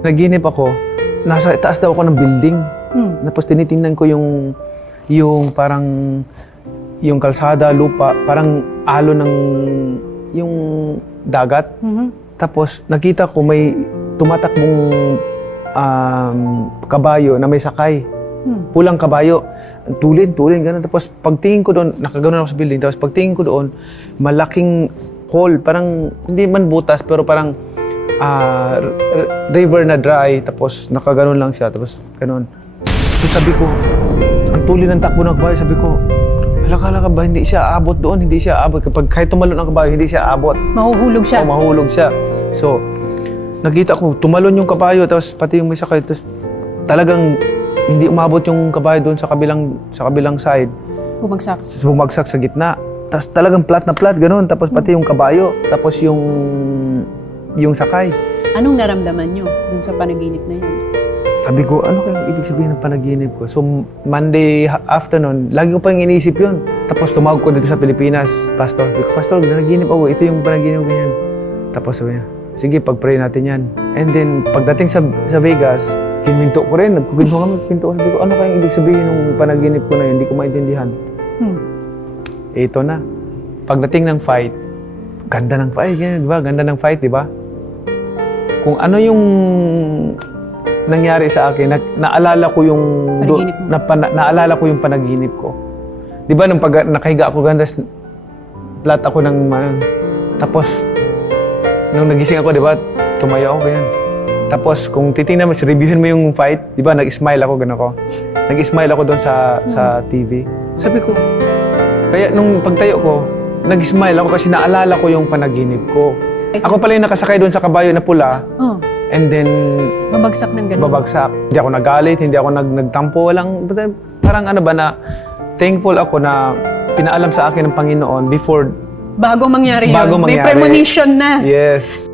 Naginip ako, nasa taas daw ako ng building. Tapos tinitingnan ko yung parang yung kalsada, lupa, parang alo ng yung dagat. Tapos nakita ko may tumatakbong kabayo na may sakay. Pulang kabayo. Tulin, gano'n. Tapos pagtingin ko doon, nakagano'n ako sa building. Tapos pagtingin ko doon, malaking hole. Parang, hindi man butas, pero parang river na dry. Tapos nakagano'n lang siya. Tapos gano'n. So sabi ko, ang tulin ng takbo ng kabayo. Sabi ko, halaka ba, hindi siya abot doon. Hindi siya abot. Kapag kahit tumalon ang kabayo, hindi siya abot. Mahuhulog siya. O, mahulog siya. So, nakita ko, tumalon yung kabayo. Tapos pati yung may sakay. Tapos talagang hindi umabot yung kabayo doon sa kabilang side. Bumagsak. Bumagsak sa gitna. Tapos talagang flat na flat, gano'n. Tapos pati yung kabayo. Tapos yung sakay. Anong naramdaman nyo dun sa panaginip na yan? Sabi ko, ano kayang ibig sabihin ng panaginip ko? So, Monday afternoon, lagi ko pa yung iniisip yun. Tapos tumawag ko dito sa Pilipinas, Pastor. Sabi ko, Pastor, nanaginip ako. Ito yung panaginip ko yan. Tapos sabi niya, sige, pag-pray natin yan. And then, pagdating sa Vegas, kinminto ko rin. Nagkuginto kami, pinto ko. Sabi ko, ano kayang ibig sabihin ng panaginip ko na yun? Hindi ko maintindihan. Ito na. Pagdating ng fight, ganda ng fight, ganyan, di ba? Ganda ng fight, di ba? Kung ano yung nangyari sa akin, naalala ko yung naalala ko yung panaginip ko. 'Di ba nung nakahiga ako ganda, flat ako ng tapos nung nagising ako, 'di ba, tumayo ako ganyan. Tapos kung titingnan mo, reviewin mo yung fight, 'di ba, nag-smile ako ganun ako. Nag-smile ako doon sa TV. Sabi ko, kaya nung pagtayo ko, nag-smile ako kasi naalala ko yung panaginip ko. Ako pala yung nakasakay doon sa kabayo na pula. And then, Babagsak ng gano'n. babagsak. Hindi ako nagalit, hindi ako nagtampo. Walang, parang ano ba na, thankful ako na pinaalam sa akin ng Panginoon before Bago mangyari yun. Bago May mangyari. premonition na. Yes.